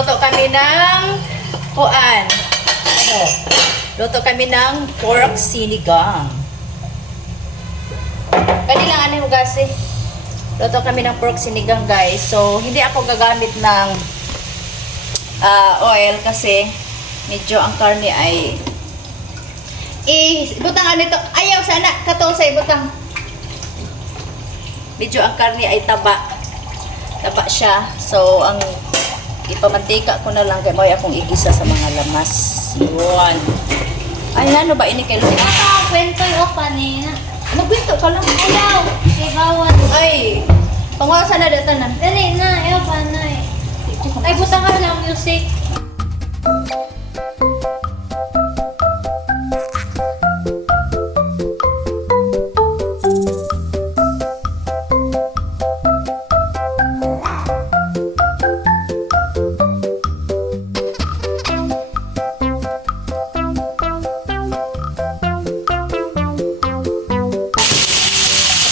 Magluto kami ng kuan. Ano? Luto kami ng pork sinigang. Kanilang ano hugas eh. Luto kami ng pork sinigang guys. So, hindi ako gagamit ng oil kasi medyo ang karne ay butang ano ito. Ayaw sana. Katong sa ibutang. Medyo ang karne ay taba. Taba siya. So, ang ipamantika ko na lang kay Moy akong igisa sa mga lamas. Yun. Ay, ano ba ini kay Lord? Kwento yung kanina. Magbinto ka lang. Ayaw. Kay bawat. Ay, pangwasa na datanan. Dali na. Ayaw pa na eh. Ay, butang ka lang music.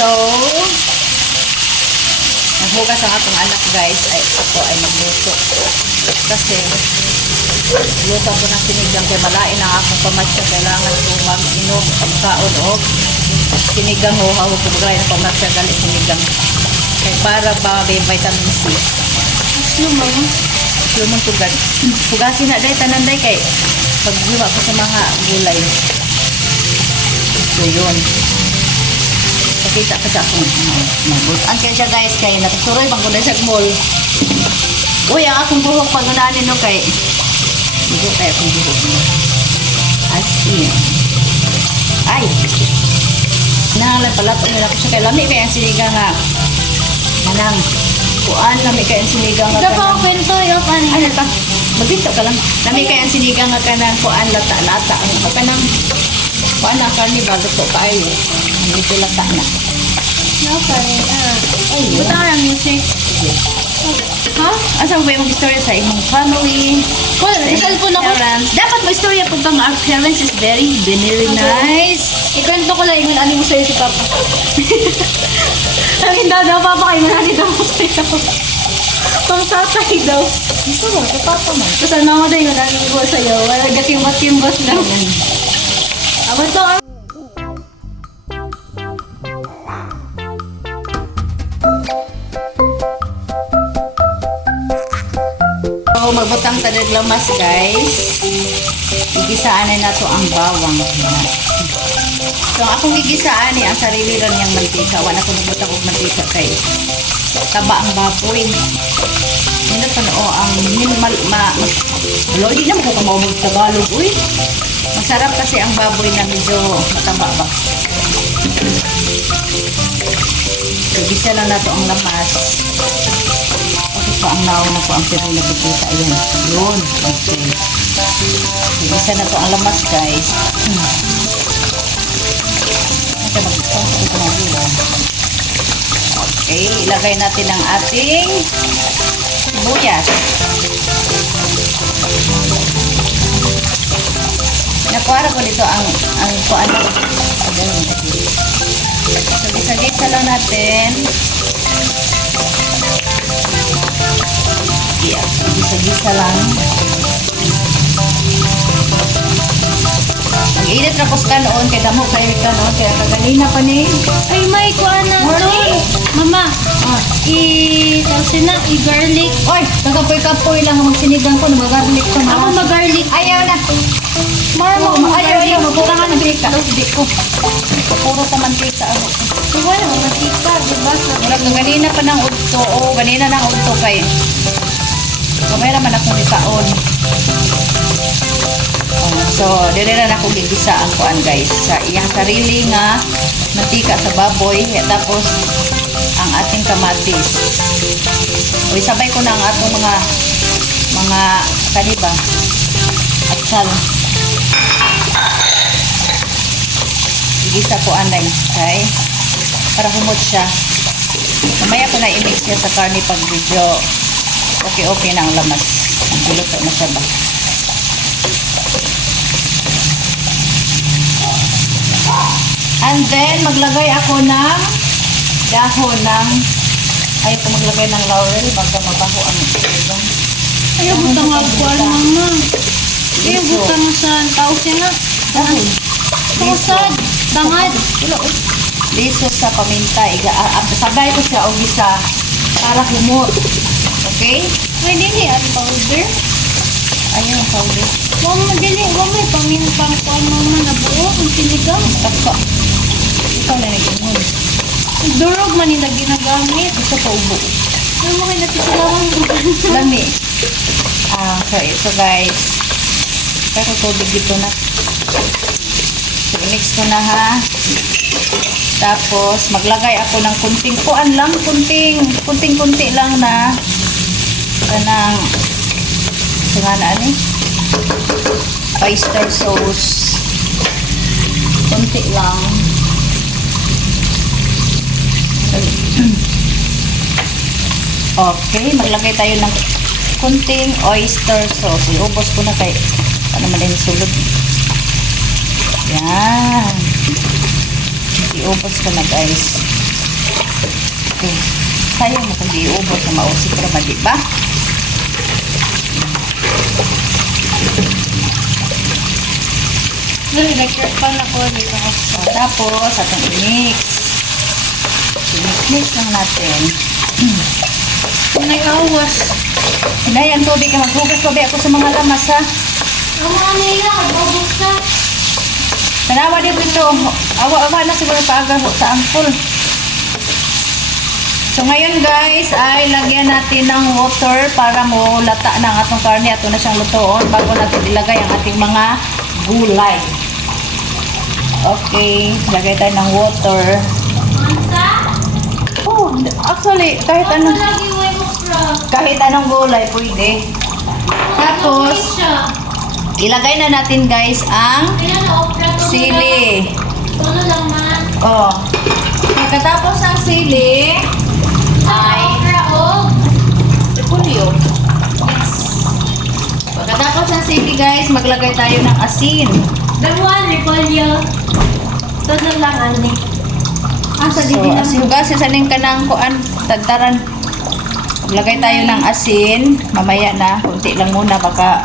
So, naghugas ang atong anak guys. Ay, ako ay magluto. Kasi, luto ko ng sinigang kay malain ang akong pamatsya. Kailangan ko mag-inom pagkaon o sinigang o hawag ko bagay ng pamatsya galit sinigang. Kay para ba may vitamin C. Lumang. Lumang tugad. Hugasin na day, tanan day kay paghiwa ko sa mga gulay. So, yun. Pakita ka sa akong mabutan kayo siya guys kay natusuroy bang kunan sa mall. Uy, ang akong buhok pagunanin no kay buhok kay akong buhok no. Asin. Ay. Nangalan pala ito nila ko siya kay lami kay ang sinigang nga. Manang. Kuan lami kay ang sinigang nga. Ito pa ang kwento yung kanina. Ano ka? Magbito ka lang. Lami kay ang sinigang nga kanang kuan lata-lata. Ang kanang kuan na karnival to kayo. Medyo lata na. Yung kanina. Ay, Butang ka lang music. ha? Asa mo ba yung istorya sa imong family? Well, cellphone ako. Parents? Dapat mo istorya pag kang our parents is very nice. Ikwento ko lang yung ano mo sa'yo si Papa. Ang hindi daw Papa kayo manani daw ko sa'yo. Pang tatay daw. Ito ba? Sa papa mo. Tapos ang mama daw yung manani ko sa'yo. Wala gakimbot-kimbot lang. Aba to ang So, magbutang tadag lamas, guys. Igisaan na to ang bawang. So, ang akong igisaan ang sarili lang niyang mantika. Wala ko nagbutang og mantika kay taba ang baboy. Hindi pa no, ang minimal, hindi naman ko kamawag Tagalog. Uy, masarap kasi ang baboy na medyo mataba ba. So, igisa lang na to ang lamas. So, ang nauna ko ang pero na butita. Ayan. Yun. Okay. Isa na to ang lamas, guys. Ito mag-isang ito na gula. Okay. Ilagay natin ang ating sibuyas. Nakuha ko dito ang kuano. So, gisa-gisa lang natin. Yeah, gisa-gisa lang. Ang init rapos ka noon, kaya damo kayo ka noon, kaya kaganina pa ni. ay may kuha na to. Morning. Mama, i-garlic. Oy, nagkapoy-kapoy lang magsinigang ko, namagarlic ko na. Ako mag-garlic. Ayaw na. Ayaw, magpurangan ng mantika. Hindi ko. Puro sa mantika. Wala, matika, diba? Murag ganina pa ng udto. O, ganina ng udto kay. Kamay naman akong ikaon. So, dire na ako gigisa ang kuan guys. Sa iyang sarili nga mantika sa baboy. Tapos, ang ating kamatis. O, isabay ko na ang atong mga kaniba. At sal. Gigisa ko anay. Okay? Para humot siya. Mamaya ko na i-mix siya sa karne pag video. Okay na ang lamas. Ang biluto na siya ba. And then, maglagay ako ng dahon ng, ay, ito maglagay ng laurel, baka mabaho ang ilong. Ayaw buta nga kuan mama. Ayaw buta mo sa tao sila. Dahon. Tusad. Tangad. Liso sa paminta. Sabay ko siya og isa para humot. Okay? May dili ang powder. Ayun ang powder. Huwag mo dili. Huwag may pamintang kuan mama na buo. Ang sinigang. Taka. Ikaw na nag-ingon. Durog man nila ginagamit. Gusto pa ubo. Ano mo kayo natitilawan? Lami. So ito guys. Pero tubig dito na. So i-mix ko na ha. Tapos maglagay ako ng kunting kuan lang. Kunting-kunti lang na kanang sangana ni oyster sauce. Kunti lang. Okay, maglagay tayo ng kunting oyster sauce. Iubos ko na kay ano man din sulod. Yan. Iubos ko na guys. Okay. Sayang mo kung iubos na mausik ko naman, diba? Nag-record pa na ko dito. Tapos, atong i-mix. I-mix lang natin. Nag-awas. Hinay, ang tubig ka. Maghugas pa ba ako sa mga lamas, ha? Ang mga nila, magbabok ka. Tanawa din ito. Awa-awa na siguro paaga sa angkol. So, ngayon guys, ay lagyan natin ng water para mo lata ng atong karne. Ato na siyang lutoon bago natin ilagay ang ating mga gulay. Okay, lagay tayo ng water. Mansa? Oh, actually, kahit Ano anong, lagi way mo from? kahit anong gulay pwede. Tapos, ilagay na natin guys ang Kaya na-opera to. sili. Ano lang man? Oh. Pagkatapos ng sili, ay Opera o? repolyo. Pagkatapos ng sili guys, maglagay tayo ng asin. Damuan, repolyo. Todo lang ani. Asa di So, din asin gas, isanin ka ng kuan, tagtaran. Maglagay tayo ng asin. Mamaya na, kunti lang muna, baka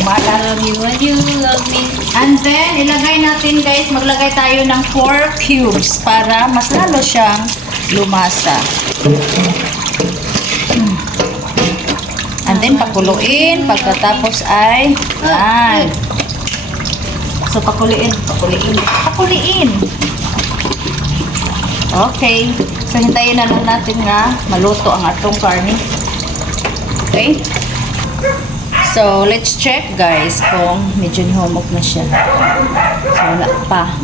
umalat. Love you when you love me. And then, ilagay natin guys, maglagay tayo ng 4 cubes para mas lalo siyang lumasa. And then, pakuluin. Pagkatapos ay, yan. So, pakuliin. Okay. So, hintayin na lang natin nga maluto ang atong karne. Okay? So, let's check guys kung medyo humok na siya. So, wala pa.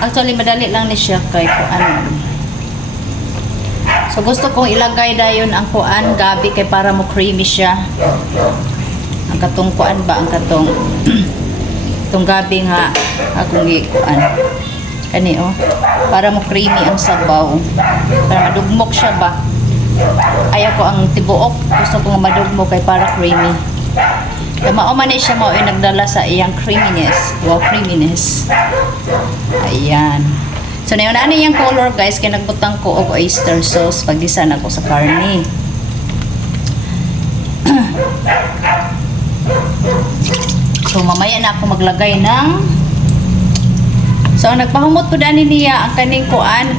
Actually, madali lang ni siya kay kuan. So, gusto kong ilagay dayon ang kuan gabi kay para mo creamy siya. Ang katong kuan ba? Ang katong itong gabi nga akong kuan. Kani oh. Para mo creamy ang sabaw. Para madugmok siya ba? Ayaw ko ang tibuok. Gusto ko nga madugmok kay para creamy. Kaya mauman siya mo ay nagdala sa iyang creaminess. Wow, creaminess. Ayan. So, na yung color guys, kaya nagbutang ko og oyster sauce pag gisan ako sa karne. So, mamaya na ako maglagay ng so, ang nagpahumot po dani niya ang kaning kuan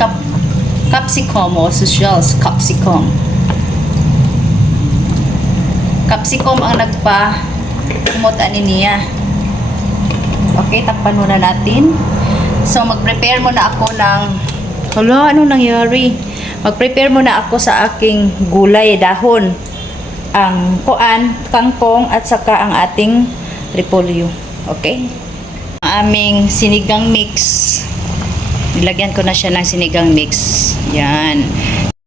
capsicum o socials capsicum. Capsicum ang nagpahumot ani niya. Okay, takpan muna natin. So, mag-prepare muna ako ng hala, ano nangyari? Mag-prepare muna ako sa aking gulay, dahon. Ang kuan, kangkong, at saka ang ating repolyo. Okay? Ang aming sinigang mix. Nilagyan ko na siya ng sinigang mix. Yan.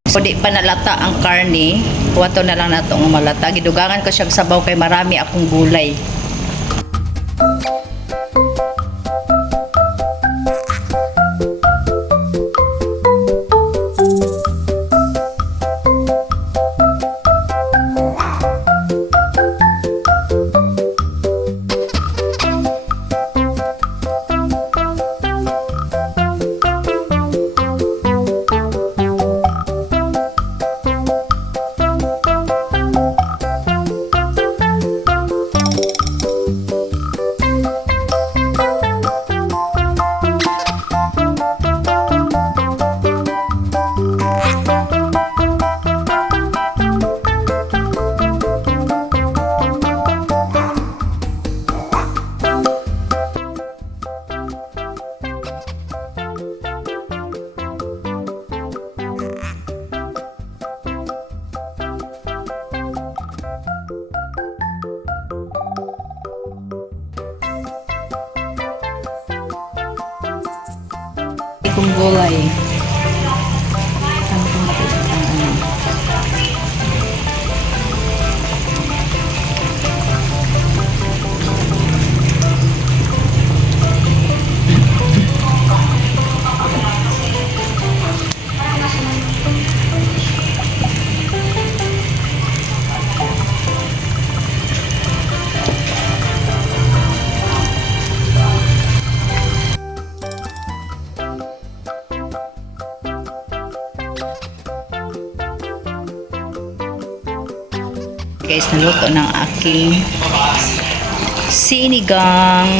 So, di pa nalata ang karne. Kuwato na lang nato ang malata. Gidugangan ko siya sa sabaw kay marami akong gulay. gulay. Ang ano. Guys, naluto ng aking sinigang